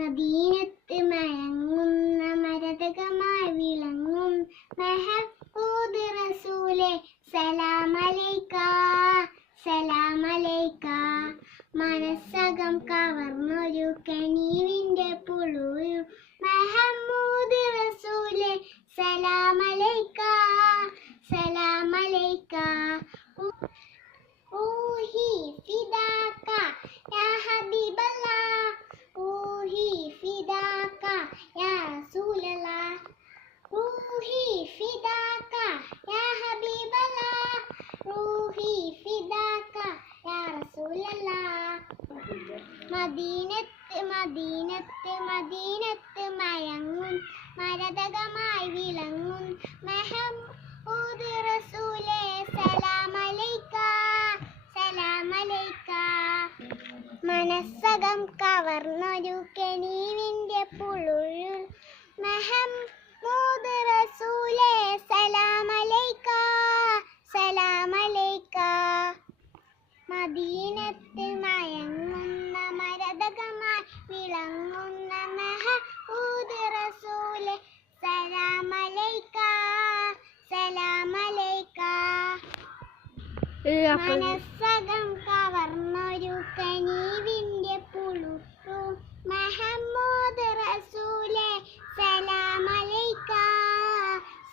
മദീനത്ത് മയങ്ങുന്ന മരതകമായി വിളങ്ങും മെഹബൂബ് റസൂലേ സലാം അലൈക സലാം അലൈക. മനസ്സകം കവർന്നൊരു കനീവിന്റെ പുളൂരു മെഹമൂദ് റസൂലേ സലാം അലൈക സലാം അലൈക. റൂഹി ഫിദാക യാ ഹബീബല്ലാഹ് റൂഹി ഫിദാക യാ റസൂലല്ലാഹ് റൂഹി ഫിദാക യാ ഹബീബല്ലാഹ് റൂഹി ഫിദാക യാ റസൂലല്ലാഹ്. മദീനത്ത് മയങ്ങും മരതകമായി വിളങ്ങും മെഹമൂദ് റസൂലേ സലാം അലൈക സലാം അലൈക. മനസ്സകം കവർന്നൊരു കനീവിന്റെ പുളൂരു മെഹമൂദ് റസൂലേ സലാം അലൈക സലാം അലൈക. മദീനത്ത് മയങ്ങുന്ന മരതകമായി വിളങ്ങുന്ന മെഹമൂദ് റസൂലേ സലാം അലൈക സലാം അലൈക. മനസ്സകം കവർന്നൊരു കനീവിന്റെ പുളൂരു മെഹമൂദ് റസൂലേ സലാം അലൈക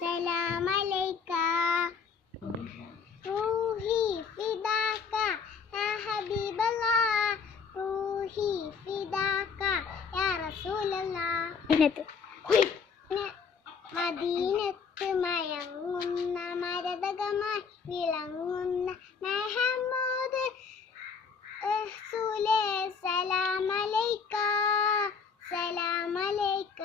സലാം അലൈക. റൂഹി ഫിദാക യാ ഹബീബല്ലാഹ് റൂഹി ഫിദാക യാ റസൂലല്ലാഹ്. മദീനത്ത് മയങ്ങുന്ന മരതകമായി വിളങ്ങുന്ന മെഹമൂദ് റസൂലേ സലാം അലൈക സലാം അലൈക.